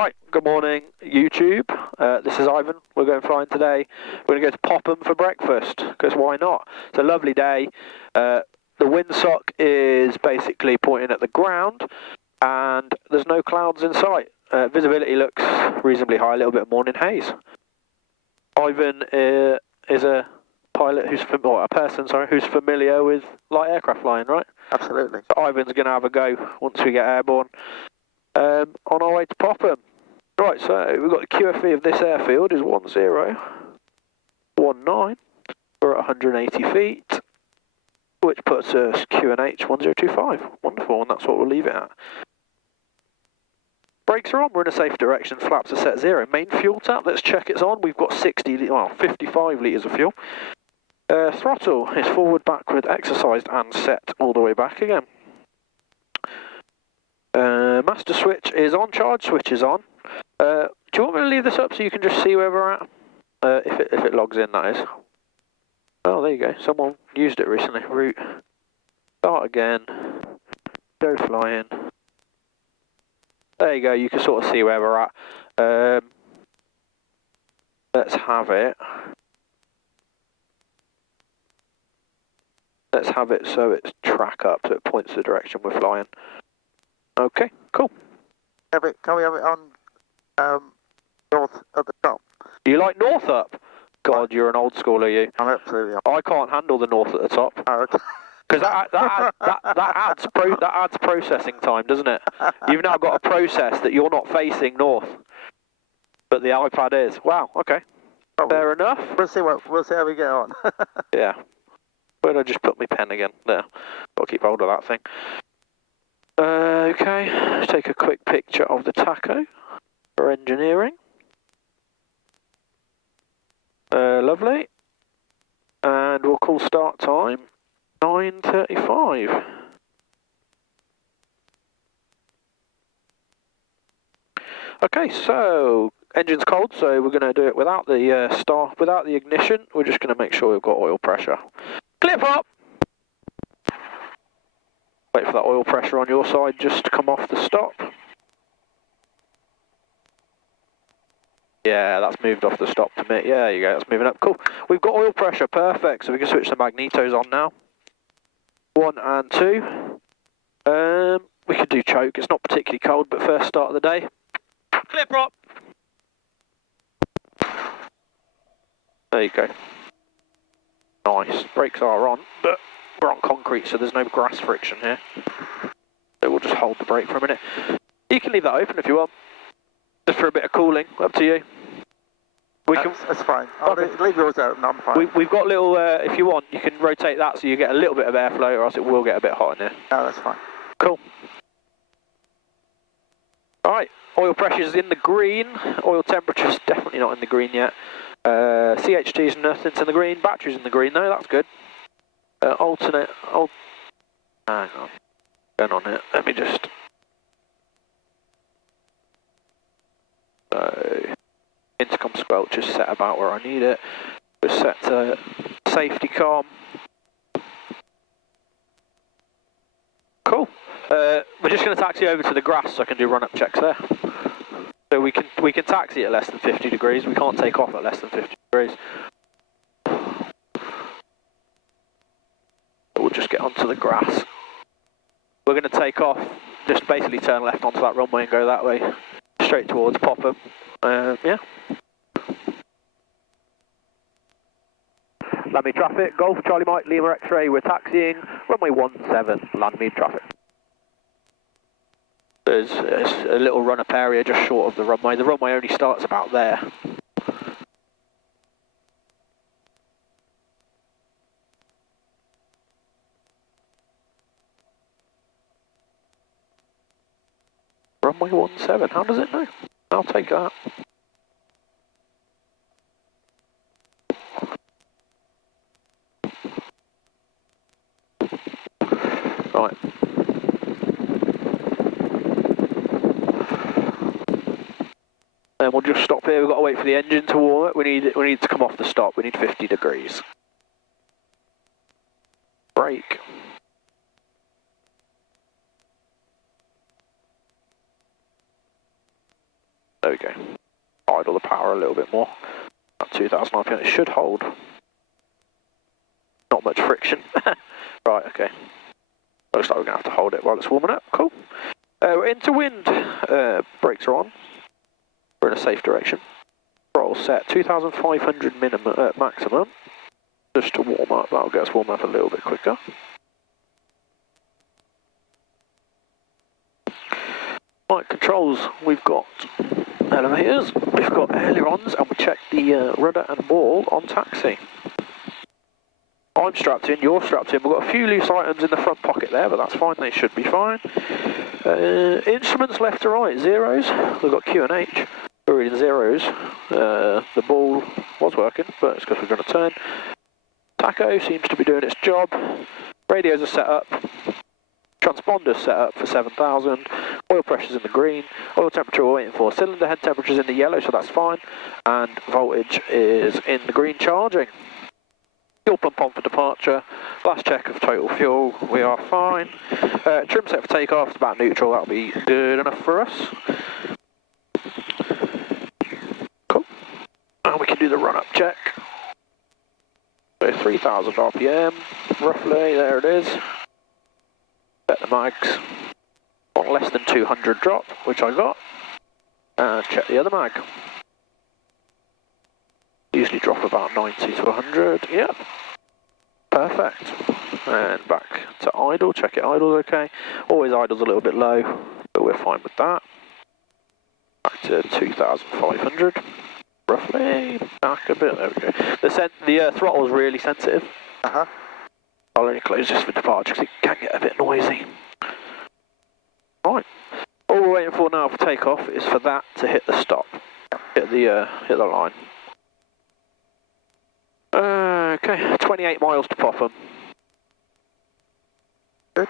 Right, good morning YouTube. This is Ivan. We're going flying today. We're going to go to Popham for breakfast, because why not? It's a lovely day. The windsock is basically pointing at the ground, and there's no clouds in sight. Visibility looks reasonably high, a little bit of morning haze. Ivan is a pilot who's who's familiar with light aircraft flying, right? Absolutely. So Ivan's going to have a go once we get airborne. On our way to Popham. Right, so we've got the QFE of this airfield is 1019. We're at 180 feet, which puts us QNH 1025. Wonderful, and that's what we'll leave it at. Brakes are on, we're in a safe direction, flaps are set 0. Main fuel tap, let's check it's on. We've got 55 litres of fuel. Throttle is forward, backward, exercised and set all the way back again. Master switch is on, charge switch is on. Do you want me to leave this up so you can just see where we're at? If it logs in, that is. Oh, there you go. Someone used it recently. Route. Start again. Go flying. There you go. You can sort of see where we're at. Let's have it. Let's have it so it's track up, so it points the direction we're flying. Okay, cool. Can we have it on north at the top? You like north up? God, you're an old schooler, you. I'm absolutely on. I can't handle the north at the top. Oh, okay. Because that adds processing time, doesn't it? You've now got to process that you're not facing north, but the iPad is. Wow. Okay. Probably. Fair enough. We'll see how we get on. Yeah. Where'd I just put my pen again? There. Got to keep hold of that thing. Okay. Let's take a quick picture of the tacho for engineering. Lovely. And we'll call start time 9:35. Okay, so engine's cold, so we're going to do it without the without the ignition. We're just going to make sure we've got oil pressure. Clip up. Wait for that oil pressure on your side just to come off the stop. Yeah, that's moved off the stop to me. Yeah, there you go, that's moving up. Cool. We've got oil pressure, perfect. So we can switch the magnetos on now. 1 and 2. We could do choke, it's not particularly cold, but first start of the day. Clip up. There you go. Nice. Brakes are on, but we're on concrete, so there's no grass friction here. So we'll just hold the brake for a minute. You can leave that open if you want. Just for a bit of cooling, up to you. That's fine. Leave yours open, I'm fine. We've got little, if you want, you can rotate that so you get a little bit of airflow, or else it will get a bit hot in here. No, that's fine. Cool. Alright, oil pressure's in the green. Oil temperature's definitely not in the green yet. CHT's nothing's in the green. Battery's in the green though, that's good. Hang on. Going on here. Let me just... intercom squelch is set about where I need it. We're set to safety calm. Cool. We're just going to taxi over to the grass so I can do run-up checks there. So we can taxi at less than 50 degrees. We can't take off at less than 50 degrees. We'll just get onto the grass. We're going to take off. Just basically turn left onto that runway and go that way, straight towards Popham. Yeah. Landmead traffic, Golf Charlie Mike Lima X-ray, we're taxiing, runway 17, Landmead traffic. There's a little run-up area just short of the runway. The runway only starts about there. Runway 17, how does it know? I'll take that. Right. And we'll just stop here. We've got to wait for the engine to warm up. We need to come off the stop. We need 50 degrees. Brake. There we go. Idle the power a little bit more. At 2,000 RPM, it should hold. Not much friction. Right, okay. Looks like we're going to have to hold it while it's warming up. Cool. We're into wind. Brakes are on. We're in a safe direction. Throttle set 2,500 minimum, maximum. Just to warm up. That'll get us warm up a little bit quicker. Right, controls. We've got elevators. We've got ailerons, and we checked the rudder and ball on taxi. I'm strapped in, you're strapped in. We've got a few loose items in the front pocket there, but that's fine, they should be fine. Instruments left to right, zeros. We've got Q and H. We're reading zeros. The ball was working, but it's because we're going to turn. Tacho seems to be doing its job. Radios are set up. Transponder's set up for 7,000. Oil pressure's in the green. Oil temperature we're waiting for. Cylinder head temperature's in the yellow, so that's fine. And voltage is in the green charging. Fuel pump on for departure. Last check of total fuel. We are fine. Trim set for takeoff. It's about neutral. That'll be good enough for us. Cool. And we can do the run-up check. So 3,000 RPM, roughly. There it is. Set the mags on less than 200 drop, which I got. And check the other mag. Usually drop about 90 to 100. Yep. Perfect. And back to idle. Check it idle's okay. Always idle's a little bit low, but we're fine with that. Back to 2,500. Roughly. Back a bit. There we go. The throttle is really sensitive. Uh-huh. I'll only close this for departure because it can get a bit noisy. Right. All we're waiting for now for takeoff is for that to hit the stop. Hit the line. Okay, 28 miles to Popham. Good.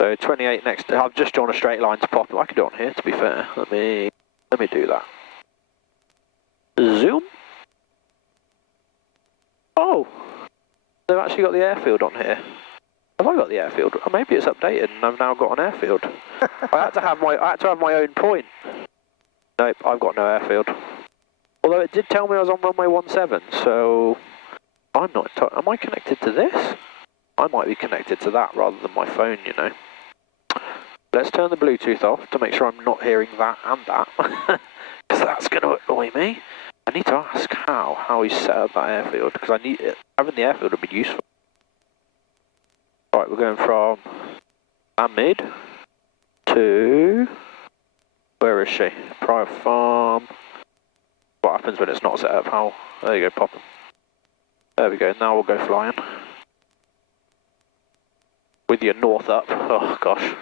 So 28 next. I've just drawn a straight line to Popham. I can do it on here, to be fair. Let me do that. Zoom. Oh, they've actually got the airfield on here. Have I got the airfield? Oh, maybe it's updated and I've now got an airfield. I had to have my own point. Nope, I've got no airfield. Although it did tell me I was on runway 17, so I'm not. Am I connected to this? I might be connected to that rather than my phone, you know. Let's turn the Bluetooth off to make sure I'm not hearing that and that, because that's going to annoy me. I need to ask how he's set up that airfield, because having the airfield would be useful. Right, we're going from Landmead to, where is she? Prior Farm. What happens when it's not set up? There you go, Popham. There we go, now we'll go flying. With your north up. Oh gosh.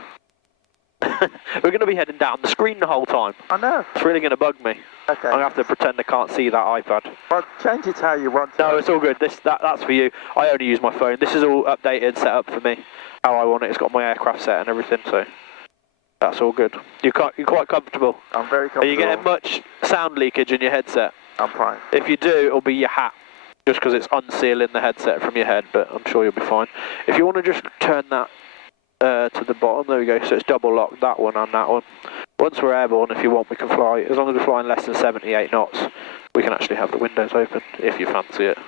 We're going to be heading down the screen the whole time. I know. It's really going to bug me. Okay. I'm going to have to pretend I can't see that iPad. Well, change it how you want to. No, it's all good. That's for you. I only use my phone. This is all updated, set up for me. How I want it. It's got my aircraft set and everything, so that's all good. You're quite comfortable. I'm very comfortable. Are you getting much sound leakage in your headset? I'm fine. If you do, it'll be your hat, just because it's unsealing the headset from your head, but I'm sure you'll be fine. If you want to just turn that to the bottom, there we go, so it's double locked, that one and that one. Once we're airborne, if you want, we can fly, as long as we're flying less than 78 knots, we can actually have the windows open, if you fancy it.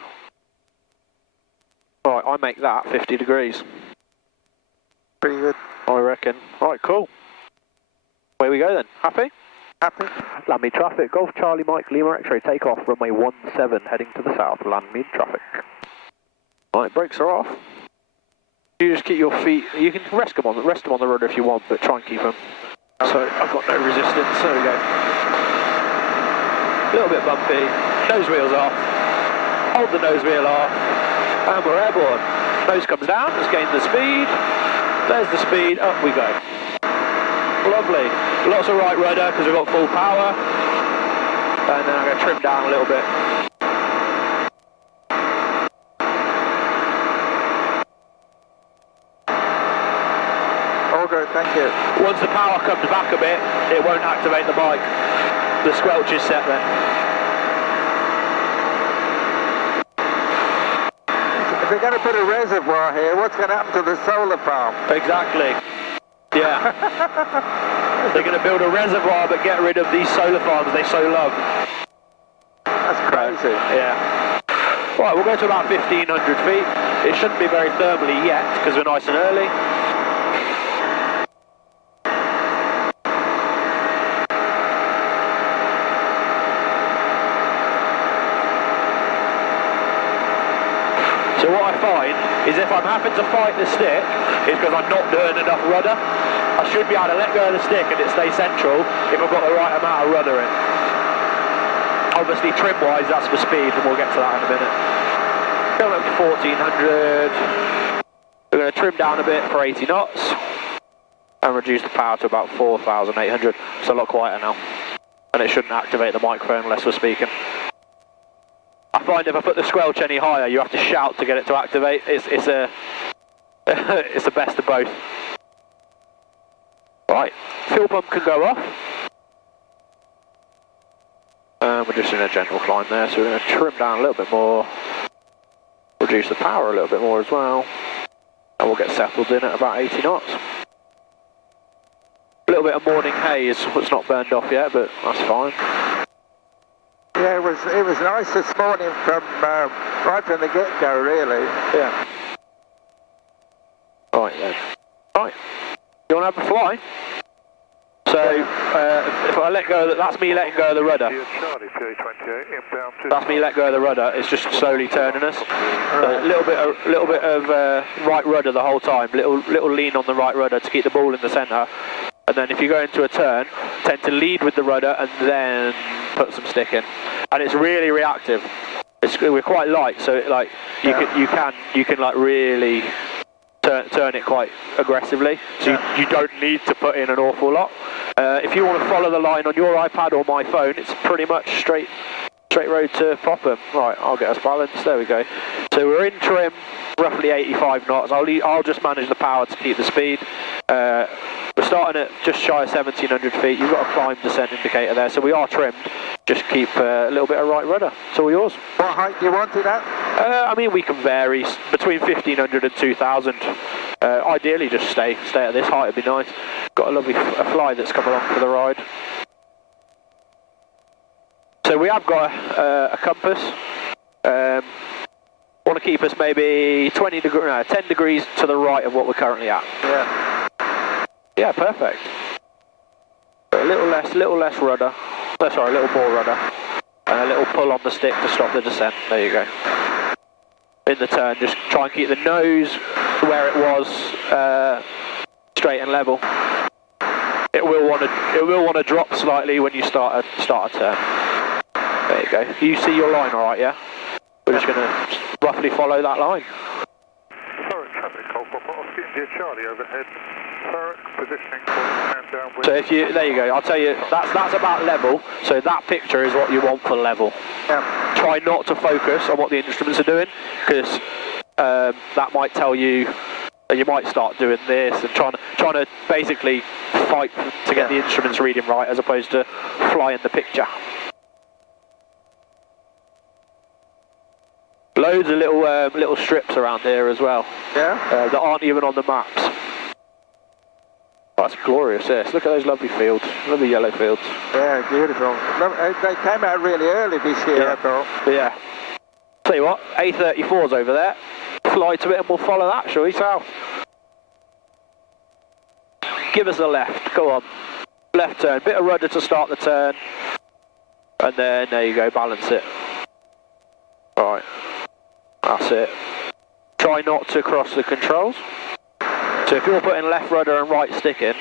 Right, I make that 50 degrees. Pretty good. I reckon. Right, cool. Away we go then. Happy? Happy. Landmead traffic, Golf Charlie Mike Lima X-ray, take off, runway 17, heading to the south, Landmead traffic. Right, brakes are off. You just keep your feet, you can rest them on the rudder if you want, but try and keep them. So I've got no resistance, there we go. A little bit bumpy, nose wheels off, hold the nose wheel off, and we're airborne. Nose comes down, let's gain the speed, there's the speed, up we go. Lovely. Lots of right rudder because we've got full power. And then I'm going to trim down a little bit. All good, thank you. Once the power comes back a bit, it won't activate the bike. The squelch is set then. If they're going to put a reservoir here, what's going to happen to the solar farm? Exactly. Yeah. They're going to build a reservoir but get rid of these solar farms they so love. That's crazy. Yeah. Right, we'll go to about 1,500 feet. It shouldn't be very thermally yet because we're nice and early. So what I find is if I'm having to fight the stick, it's because I'm not doing enough rudder. I should be able to let go of the stick and it stays central if I've got the right amount of rudder in. Obviously trim-wise that's for speed and we'll get to that in a minute. Going up to 1,400. We're going to trim down a bit for 80 knots and reduce the power to about 4,800. It's a lot quieter now. And it shouldn't activate the microphone unless we're speaking. I find if I put the squelch any higher, you have to shout to get it to activate. It's a it's the best of both. Right, fuel pump can go off. We're just in a gentle climb there, so we're going to trim down a little bit more, reduce the power a little bit more as well, and we'll get settled in at about 80 knots. A little bit of morning haze, it's not burned off yet, but that's fine. Yeah, it was nice this morning from right from the get-go, really. Yeah. Right then. Right. You want to have a fly? So, if I let go, that's me letting go of the rudder. That's me letting go of the rudder. It's just slowly turning us. A little bit of right rudder the whole time. Little lean on the right rudder to keep the ball in the centre. And then if you go into a turn, tend to lead with the rudder and then put some stick in. And it's really reactive. We're quite light, so like you can like really turn it quite aggressively. So you don't need to put in an awful lot. If you want to follow the line on your iPad or my phone, it's pretty much straight road to Popham. Right, I'll get us balanced. There we go. So we're in trim, roughly 85 knots. I'll just manage the power to keep the speed. We're starting at just shy of 1,700 feet. You've got a climb descent indicator there, so we are trimmed. Just keep a little bit of right rudder. It's all yours. What height do you want it at? I mean, we can vary between 1,500 and 2,000. Ideally, just stay at this height would be nice. Got a lovely fly that's come along for the ride. So we have got a compass. Want to keep us maybe 10 degrees to the right of what we're currently at. Yeah. Yeah, perfect. A little less rudder. Oh, sorry, a little more rudder. And a little pull on the stick to stop the descent. There you go. In the turn, just try and keep the nose where it was, straight and level. It will want to drop slightly when you start a turn. There you go. You see your line, all right? Yeah. We're just going to roughly follow that line. Charlie overhead. Positioning downwind. So there you go. I'll tell you that's about level. So that picture is what you want for level. Yeah. Try not to focus on what the instruments are doing, because that might tell you that you might start doing this and trying to basically fight to get the instruments reading right, as opposed to flying the picture. Loads of little strips around here as well. Yeah. That aren't even on the maps. Oh, that's glorious, yes. Look at those lovely fields, lovely yellow fields. Yeah, beautiful. They came out really early this year, I thought. Yeah. Tell you what, A34's over there. Fly to it and we'll follow that, shall we, south? Give us a left, go on. Left turn, bit of rudder to start the turn. And then, there you go, balance it. Alright. That's it. Try not to cross the controls. So if you're putting left rudder and right stick in,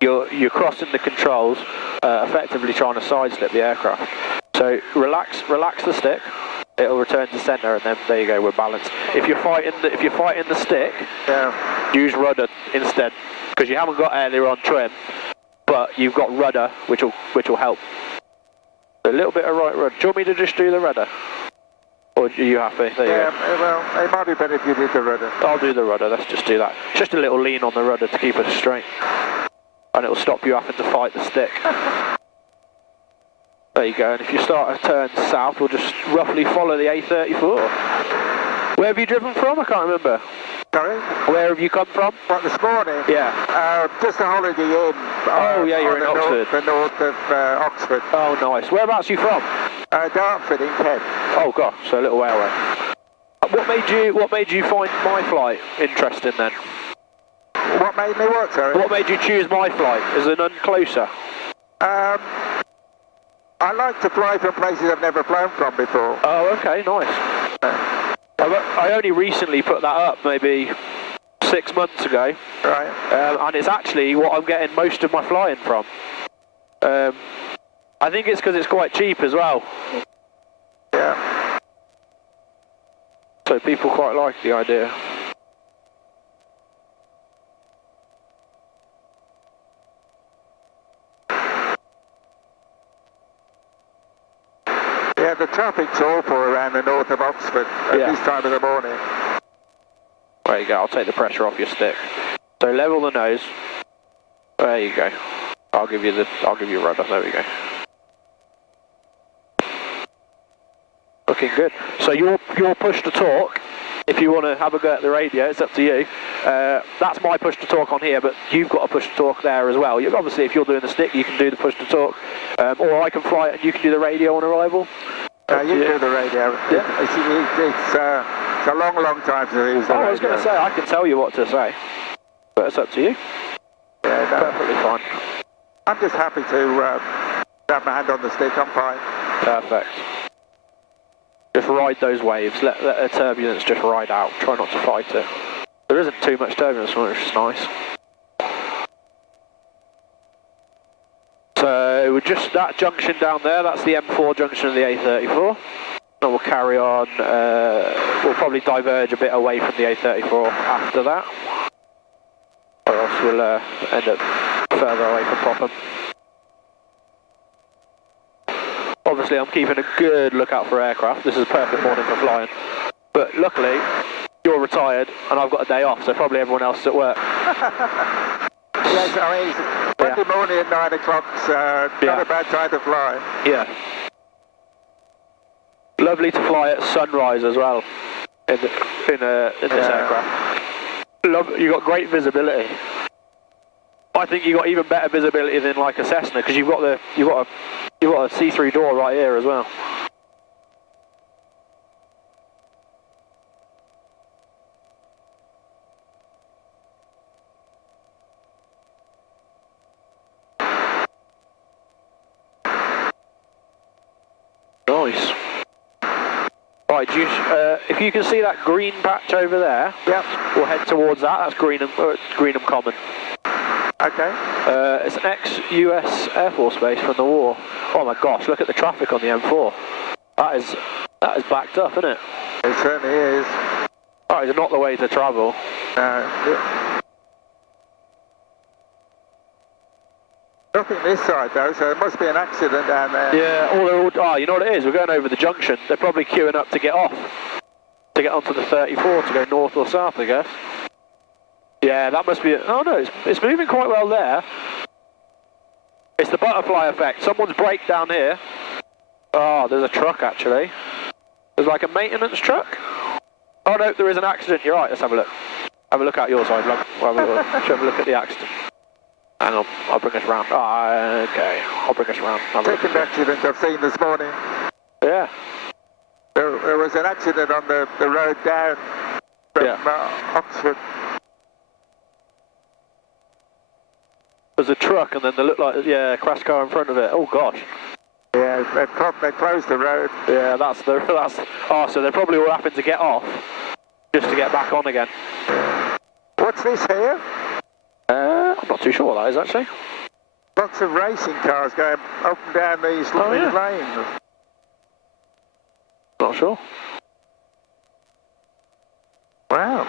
you're crossing the controls, effectively trying to sidestep the aircraft. So relax the stick, it'll return to centre, and then there you go, we're balanced. If you're fighting the stick, use rudder instead, because you haven't got aileron trim, but you've got rudder, which will help. A little bit of right rudder. Do you want me to just do the rudder? Or are you happy? There you go. Well, it might be better if you did the rudder. I'll do the rudder, let's just do that. Just a little lean on the rudder to keep us straight. And it'll stop you having to fight the stick. There you go, and if you start a turn south, we'll just roughly follow the A34. Where have you driven from? I can't remember. Sorry? Where have you come from? What, this morning? Yeah. Just a holiday inn. Oh, yeah, you're in Oxford. The north of Oxford. Oh, nice. Whereabouts are you from? Dartford in Kent. Oh, gosh, so a little way away. What made you find my flight interesting then? What made me what, sorry? What made you choose my flight? Is there none closer? I like to fly from places I've never flown from before. Oh, okay, nice. I only recently put that up, maybe 6 months ago. Right. And it's actually what I'm getting most of my flying from. I think it's because it's quite cheap as well. Yeah. So people quite like the idea. Yeah, the traffic's awful around the north of Oxford at this time of the morning. There you go, I'll take the pressure off your stick. So level the nose. There you go. I'll give you rudder, there we go. Looking good. So your push to torque, if you want to have a go at the radio, it's up to you. That's my push to torque on here, but you've got a push to torque there as well. Obviously, if you're doing the stick, you can do the push to torque, or I can fly it and you can do the radio on arrival. You can do the radio. Yeah. It's a long, long time to use the radio. I was going to say, I can tell you what to say, but it's up to you. Yeah, no, Perfectly fine. I'm just happy to have my hand on the stick. I'm fine. Perfect. Just ride those waves. Let the turbulence just ride out. Try not to fight it. There isn't too much turbulence, which is nice. So we're just that junction down there. That's the M4 junction of the A34. And we'll carry on. We'll probably diverge a bit away from the A34 after that, or else we'll end up further away from Popham. Obviously, I'm keeping a good lookout for aircraft. This is a perfect morning for flying. But luckily, you're retired and I've got a day off, so probably everyone else is at work. Yes, I mean, Monday morning at 9 o'clock's not a bad time to fly. Yeah. Lovely to fly at sunrise as well in this aircraft. You got great visibility. I think you got even better visibility than like a Cessna because you've got a see-through door right here as well. Nice. Right, if you can see that green patch over there, we'll head towards that. That's Greenham Common. Okay. It's an ex-US Air Force base from the war. Oh my gosh, look at the traffic on the M4. That is backed up, isn't it? It certainly is. That is not the way to travel. Nothing this side though, so there must be an accident down there. Yeah, you know what it is? We're going over the junction. They're probably queuing up to get off. To get onto the 34 to go north or south, I guess. Yeah, that must be it. Oh no, it's moving quite well there. It's the butterfly effect. Someone's braked down here. Oh, there's a truck actually. There's like a maintenance truck. Oh no, there is an accident. You're right, let's have a look. Have a look out your side, we'll have a look at the accident. Hang on, I'll bring us round. Okay, I'll bring us round. Second accident I've seen this morning. Yeah. There was an accident on the road down from Oxford. There's a truck and then they look like, a crash car in front of it. Oh gosh. Yeah, they closed the road. Yeah, so they probably all happened to get off just to get back on again. What's this here? I'm not too sure what that is actually. Lots of racing cars going up and down these lanes. Not sure. Wow.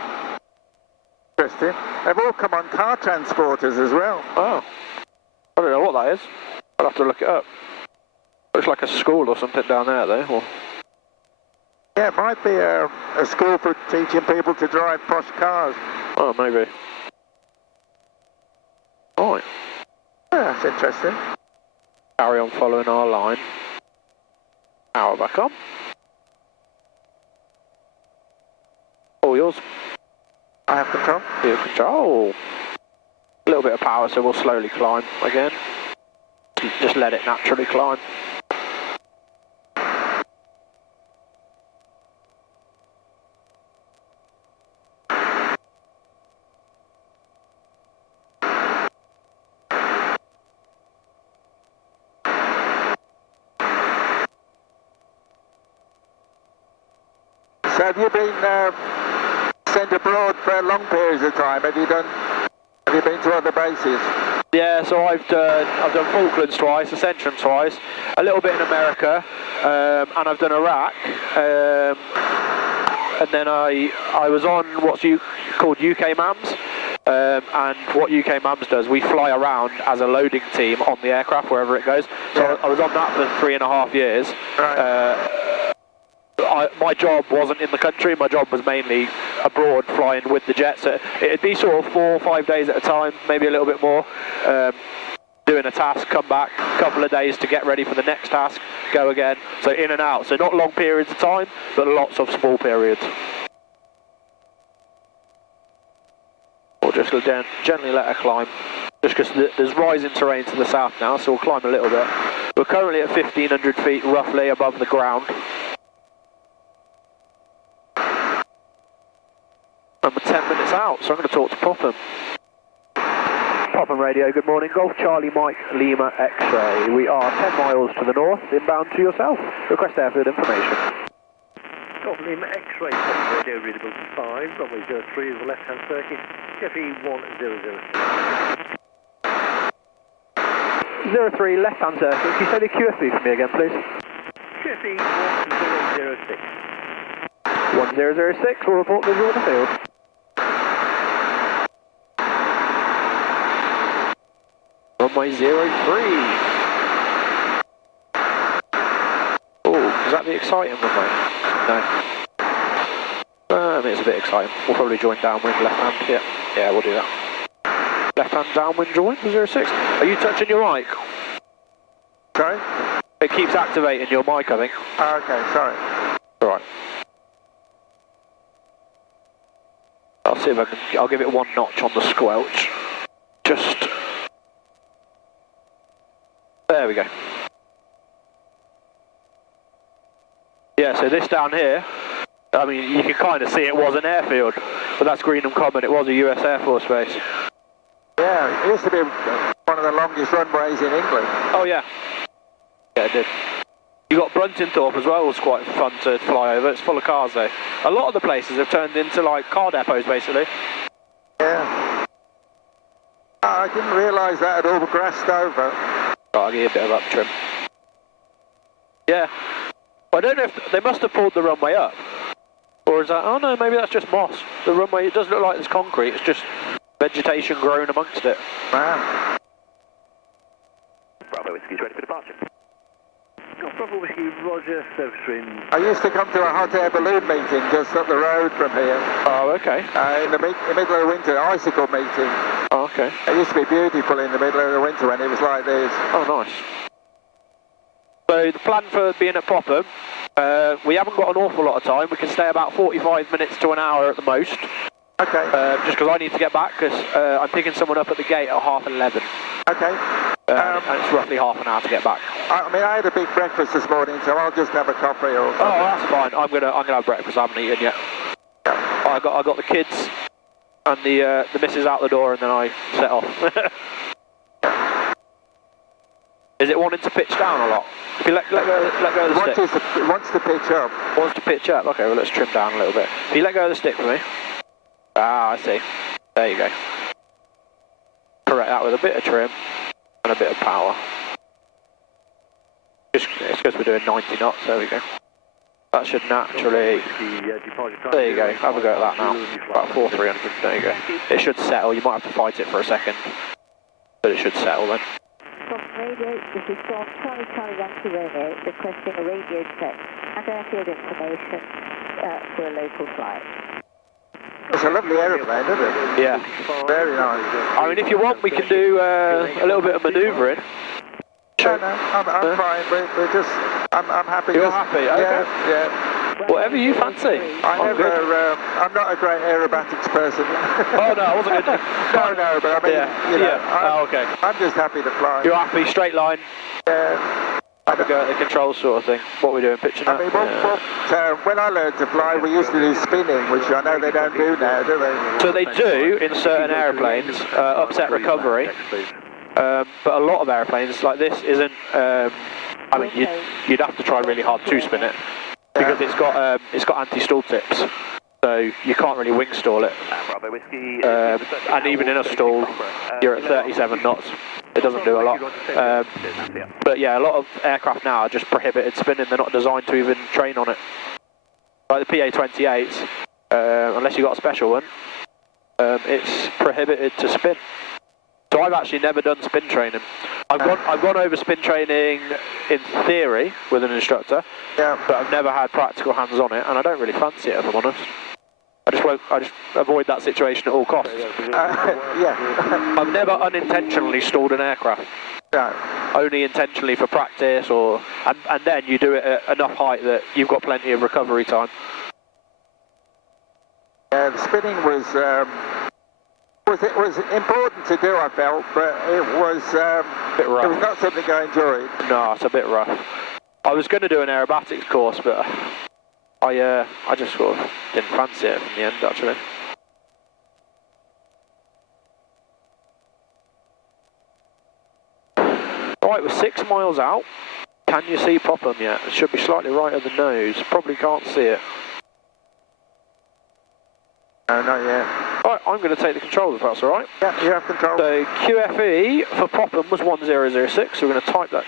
Interesting. They've all come on car transporters as well. Oh. I don't know what that is. I'll have to look it up. Looks like a school or something down there though. Or... Yeah, it might be a school for teaching people to drive posh cars. Oh, maybe. Right. Yeah, that's interesting. Carry on following our line. Power back on. All yours. I have control. You have control. A little bit of power, so we'll slowly climb again. Just let it naturally climb. So have you been sent abroad for long periods of time? Have you been to other bases? Yeah, so I've done Falklands twice, Ascension twice, a little bit in America, and I've done Iraq, and then I was on what's called UK MAMS, and what UK MAMS does, we fly around as a loading team on the aircraft wherever it goes. So Yeah. I was on that for 3.5 years. Right. My job wasn't in the country, my job was mainly abroad flying with the jet, so it'd be sort of 4 or 5 days at a time, maybe a little bit more, doing a task, come back, a couple of days to get ready for the next task, go again, so in and out, so not long periods of time, but lots of small periods. Or just gently let her climb, just because there's rising terrain to the south now, so we'll climb a little bit. We're currently at 1,500 feet roughly above the ground. And we're 10 minutes out, so I'm going to talk to Popham. Popham radio, good morning. Golf Charlie Mike Lima X-ray. We are 10 miles to the north, inbound to yourself. Request airfield information. Golf Lima X-ray, Popham radio, readable to 5, runway 03 is the left-hand circuit, QFE 1006. 03, left-hand circuit. Can you say the QFE for me again, please? QFE 1006. 1006, we'll report visual on the field. Runway 03. Oh, is that the exciting runway? No. I mean, it's a bit exciting. We'll probably join downwind, left hand. Yeah, we'll do that. Left hand downwind join, 06. Are you touching your mic? Sorry? It keeps activating your mic, I think. Oh, okay, sorry. Alright. I'll see if I can, I'll give it 1 notch on the squelch. Just... There we go. Yeah, so this down here, I mean, you can kind of see it was an airfield, but that's Greenham Common, it was a US Air Force base. Yeah, it used to be one of the longest runways in England. Oh yeah. Yeah, it did. You got Bruntingthorpe as well, was quite fun to fly over, it's full of cars though. A lot of the places have turned into like car depots basically. Yeah. Oh, I didn't realise that had all grassed over. Right, I'll give you a bit of up trim. Yeah. I don't know if they must have pulled the runway up. Or is that, oh no, maybe that's just moss. The runway, it does look like there's concrete, it's just vegetation growing amongst it. Wow. Bravo Whiskey, ready for departure. Golf Bravo Whiskey, Roger, service room. I used to come to a hot air balloon meeting just up the road from here. Oh, okay. In the middle of the winter, icicle meeting. Oh, okay. It used to be beautiful in the middle of the winter when it was like this. Oh, nice. So the plan for being at Popham, we haven't got an awful lot of time. We can stay about 45 minutes to an hour at the most. Okay. Just because I need to get back, because I'm picking someone up at the gate at 11:30. Okay. And it's roughly half an hour to get back. I mean, I had a big breakfast this morning, so I'll just have a coffee or something. Oh, that's fine. I'm gonna have breakfast. I haven't eaten yet. I got the kids and the missus out the door, and then I set off. Is it wanting to pitch down a lot? If you let go of the stick. It wants to pitch up. Wants to pitch up. Okay, well let's trim down a little bit. If you let go of the stick for me. Ah, I see. There you go. Correct that with a bit of trim and a bit of power. It's because we're doing 90 knots. There we go. That should naturally. There you go. Have a go at that now. About 4,300. There you go. It should settle. You might have to fight it for a second, but it should settle then. Radio, this is Storm Charlie Charlie Yankee Romeo requesting a radio check and airfield information for a local flight. It's a lovely aeroplane, isn't it? Yeah. Very nice. I mean, if you want, we can do a little bit of manoeuvring. No, I'm fine. We're just, I'm happy. You're happy? Okay. Yeah, yeah. Whatever you fancy. I'm not a great aerobatics person. Oh no, I wasn't going to. No, but I mean, you know, okay. I'm just happy to fly. You're happy, straight line. Have a go at the controls sort of thing. What we're doing, pitching up. I mean, when I learned to fly, we used to do spinning, which I know they don't do now, do they? So they do in certain aeroplanes, upset recovery. But a lot of airplanes like this isn't. I mean, you'd have to try really hard to spin it because it's got anti-stall tips, so you can't really wing stall it. And even in a stall, you're at 37 knots. It doesn't do a lot. But yeah, a lot of aircraft now are just prohibited spinning. They're not designed to even train on it. Like the PA-28s, unless you've got a special one, it's prohibited to spin. So I've actually never done spin training. I've gone over spin training in theory with an instructor, but I've never had practical hands on it, and I don't really fancy it, if I'm honest. I just avoid that situation at all costs. I've never unintentionally stalled an aircraft. No. Only intentionally for practice, and then you do it at enough height that you've got plenty of recovery time. Yeah, the spinning was important to do, I felt, but it was a bit rough. It was not something I enjoyed. No, it's a bit rough. I was going to do an aerobatics course, but I just sort of didn't fancy it in the end, actually. Right, we're 6 miles out. Can you see Popham yet? It should be slightly right at the nose. Probably can't see it. No, not yet. Right, I'm going to take the controls if that's alright. Yeah, you have control. So QFE for Popham was 1006, so we're going to type that,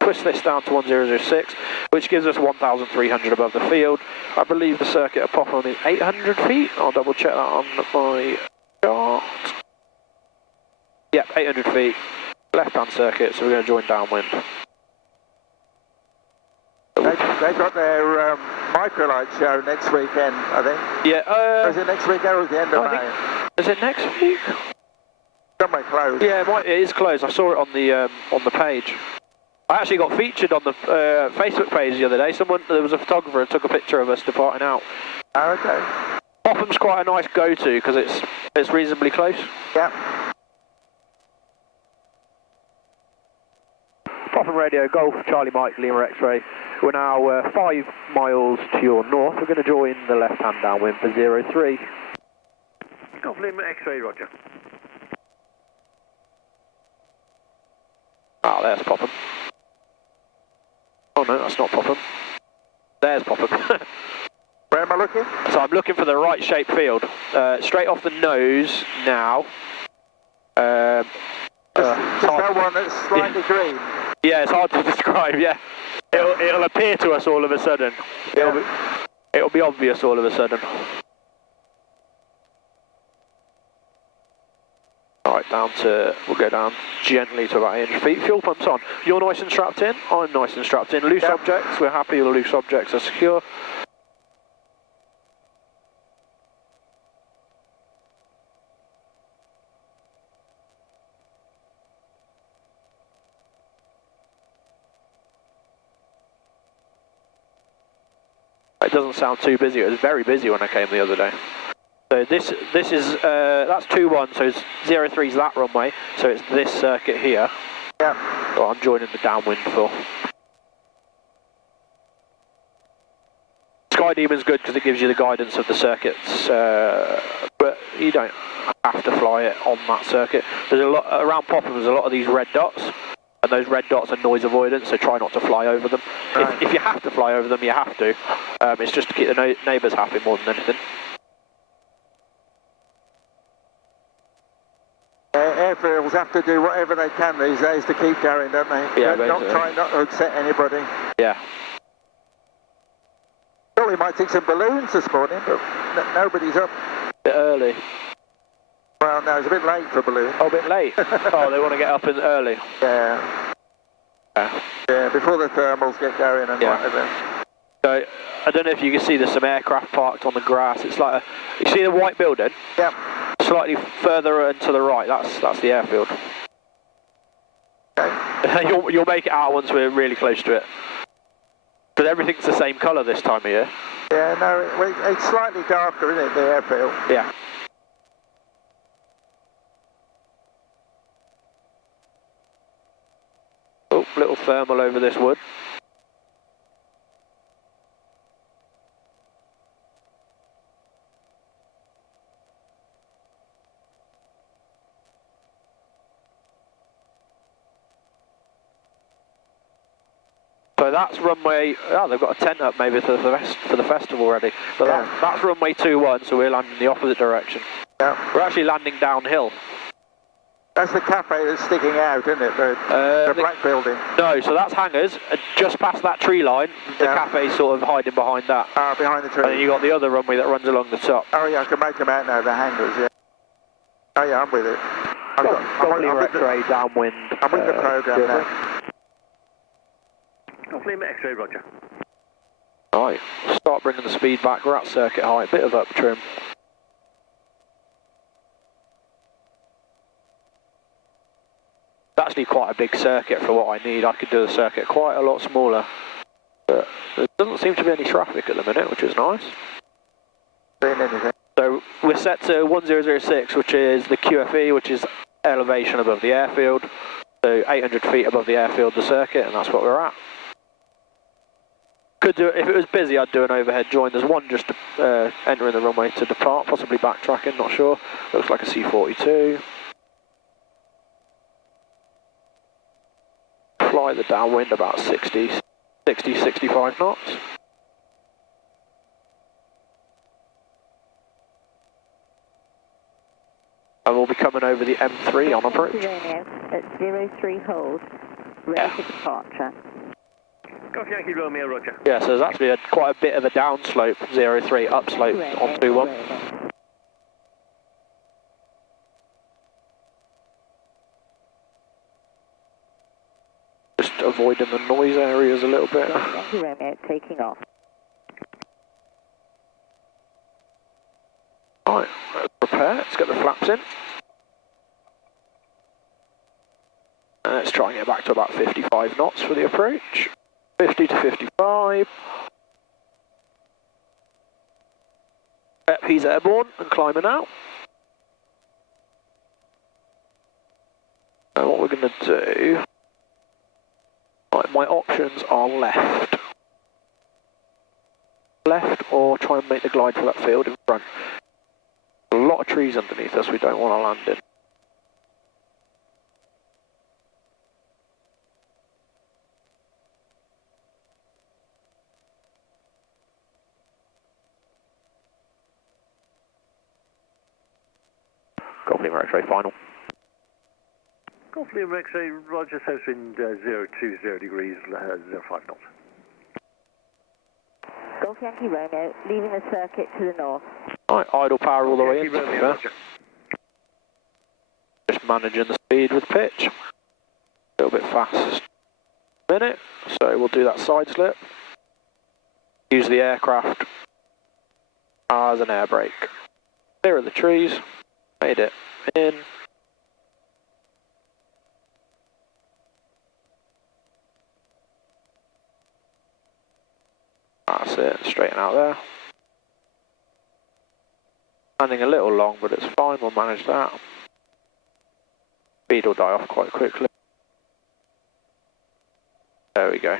twist this down to 1006, which gives us 1,300 above the field. I believe the circuit of Popham is 800 feet. I'll double check that on my chart. Yep, 800 feet. Left-hand circuit, so we're going to join downwind. They've got their microlight show next weekend, I think. Yeah. Is it next weekend or is it the end of May? Is it next week? Somewhere close. Yeah, it is close. I saw it on the page. I actually got featured on the Facebook page the other day. There was a photographer who took a picture of us departing out. Oh, okay. Popham's quite a nice go-to because it's reasonably close. Yeah. Popham Radio, Golf, Charlie Mike, Lima X-Ray. We're now 5 miles to your north. We're going to join the left-hand downwind for 03. Golf, Lima X-Ray, roger. Oh, there's Popham. Oh no, that's not Popham. There's Popham. Where am I looking? So I'm looking for the right shape field. Straight off the nose now. Just that one that's slightly green. Yeah, it's hard to describe, yeah. It'll appear to us all of a sudden. Yeah. It'll be obvious all of a sudden. Alright, we'll go down gently to about 800 feet. Fuel pump's on. You're nice and strapped in, I'm nice and strapped in. Loose objects, we're happy the loose objects are secure. It doesn't sound too busy. It was very busy when I came the other day. So this is that's 2-1. So 03 is that runway. So it's this circuit here. Yeah. So I'm joining the downwind for. Sky Demon's good because it gives you the guidance of the circuits, but you don't have to fly it on that circuit. There's a lot around Popham. There's a lot of these red dots. And those red dots are noise avoidance, so try not to fly over them. Right. If you have to fly over them, you have to. It's just to keep the neighbours happy more than anything. Airfields have to do whatever they can these days to keep going, don't they? Yeah, not try not to upset anybody. Yeah. Well, we might take some balloons this morning, but nobody's up. A bit early. Well, no, it's a bit late for balloons. Oh, a bit late? Oh, they want to get up early? Yeah. Yeah, before the thermals get going and whatever. So, I don't know if you can see there's some aircraft parked on the grass. It's like you see the white building? Yeah. Slightly further and to the right, that's the airfield. Okay. You'll make it out once we're really close to it. But everything's the same colour this time of year. Yeah, no, it's slightly darker, isn't it, the airfield? Yeah. Oh, little thermal over this wood. So that's runway, oh, they've got a tent up maybe for the festival already. But yeah. that's runway 21, so we're landing in the opposite direction. Yeah. We're actually landing downhill. That's the cafe that's sticking out, isn't it? The black building. No, so that's hangars. Just past that tree line, the cafe's sort of hiding behind that. Ah, behind the tree. And then you've got the other runway that runs along the top. Oh yeah, I can make them out now, the hangars, yeah. Oh yeah, I'm with it. I'm X-ray downwind. I'm with the program now. Golf Lima X-ray, roger. Right, start bringing the speed back. We're at circuit height, bit of up trim. It's actually quite a big circuit for what I need. I could do the circuit quite a lot smaller. But there doesn't seem to be any traffic at the minute, which is nice. Seeing anything? So we're set to 1006, which is the QFE, which is elevation above the airfield. So 800 feet above the airfield, the circuit, and that's what we're at. Could do it, if it was busy, I'd do an overhead join. There's one just entering the runway to depart, possibly backtracking, not sure. Looks like a C-42. Fly the downwind about 60, 65 knots. And we'll be coming over the M3 on approach. Romeo at 03 hold, ready for departure. Golf Yankee Romeo, roger. Yeah, so there's actually quite a bit of a downslope, 03, upslope on 21. Just avoiding the noise areas a little bit. Yankee Romeo taking off. Right, let's prepare, let's get the flaps in. And let's try and get back to about 55 knots for the approach. 50 to 55. Yep, he's airborne and climbing out. And what we're going to do... Right, my options are left. Left or try and make the glide to that field in front. A lot of trees underneath us we don't want to land in. Golf Lima X-ray final. Golf Lima X-ray, roger, south wind 020 degrees, 05 knots. Golf Yankee Romeo, leaving the circuit to the north. Right, idle power all the way in. Romeo, roger. Just managing the speed with pitch. A little bit fast. Minute, so we'll do that side slip. Use the aircraft as an air brake. Clear of the trees. Made it in. That's it, straighten out there. Landing a little long, but it's fine, we'll manage that. Speed will die off quite quickly. There we go.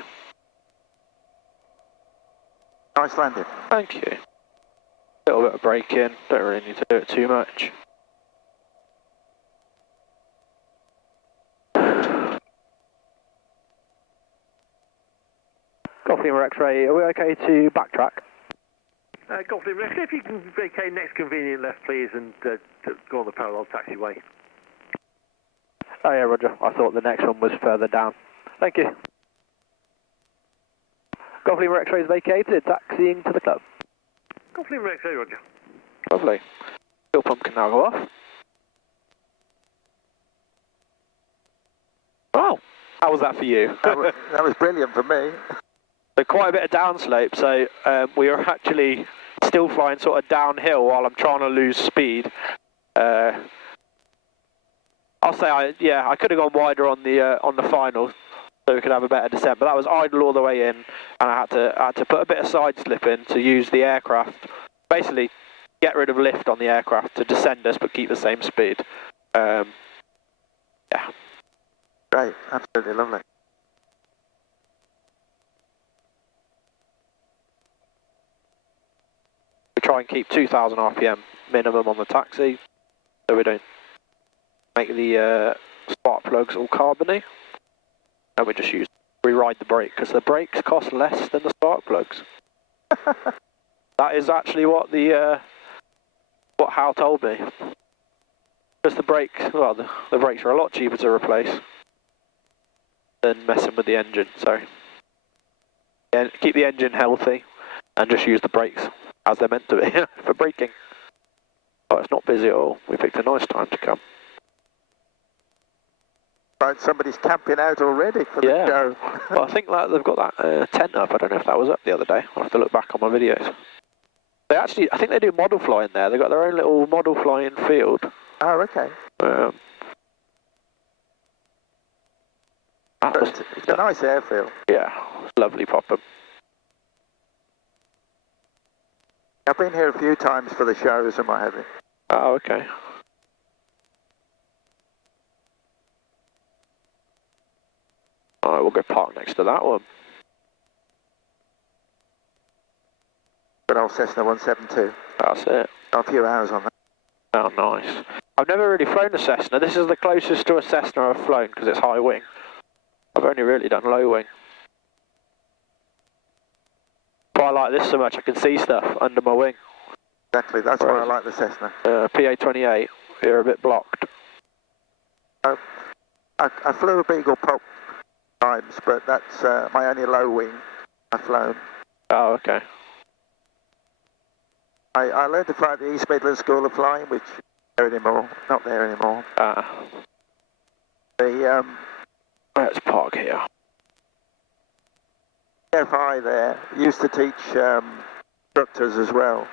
Nice landing. Thank you. A little bit of braking, don't really need to do it too much. Golf Lima X-ray, are we okay to backtrack? Golf Lima X-ray, if you can vacate next convenient left, please, and go on the parallel taxiway. Oh yeah, roger. I thought the next one was further down. Thank you. Golf Lima X-ray is vacated, taxiing to the club. Golf Lima X-ray, roger. Lovely. Fuel pump can now go off. Oh, how was that for you? That was brilliant for me. So quite a bit of downslope, so we are actually still flying sort of downhill while I'm trying to lose speed. I'll say I could have gone wider on the final. so we could have a better descent. But that was idle all the way in, and I had to put a bit of side slip in to use the aircraft, basically get rid of lift on the aircraft to descend us but keep the same speed. Yeah. Great, absolutely lovely. We try and keep 2,000 RPM minimum on the taxi, so we don't make the spark plugs all carbony. And we just rewrite the brake, because the brakes cost less than the spark plugs. That is actually what what Hal told me. Because the brakes, well, the brakes are a lot cheaper to replace than messing with the engine. So, yeah, keep the engine healthy and just use the brakes as they're meant to be for braking. Oh, it's not busy at all. We picked a nice time to come. Right, somebody's camping out already for the show. Well, I think that they've got that tent up. I don't know if that was up the other day. I'll have to look back on my videos. They actually, I think they do model flying there. They've got their own little model flying field. Oh, okay. It's a nice airfield. Yeah, it's lovely, Popham. I've been here a few times for the shows and what have you. Oh, okay. Alright, we'll go park next to that one. Good old Cessna 172. That's it. Got a few hours on that. Oh, nice. I've never really flown a Cessna. This is the closest to a Cessna I've flown because it's high wing. I've only really done low wing. But I like this so much, I can see stuff under my wing. Exactly, that's why I like the Cessna. PA-28, you're a bit blocked. I flew a Beagle Pop times, but that's my only low wing I've flown. Oh, okay. I learned to fly at the East Midlands School of Flying, which is there anymore, not there anymore. Let's park here. FI there used to teach instructors as well.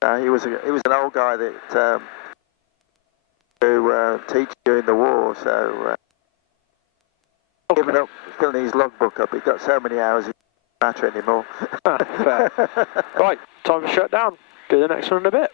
He was an old guy that who teach during the war, so given up filling his logbook up. He got so many hours it doesn't matter anymore. Fair. Right, time to shut down. Do the next one in a bit.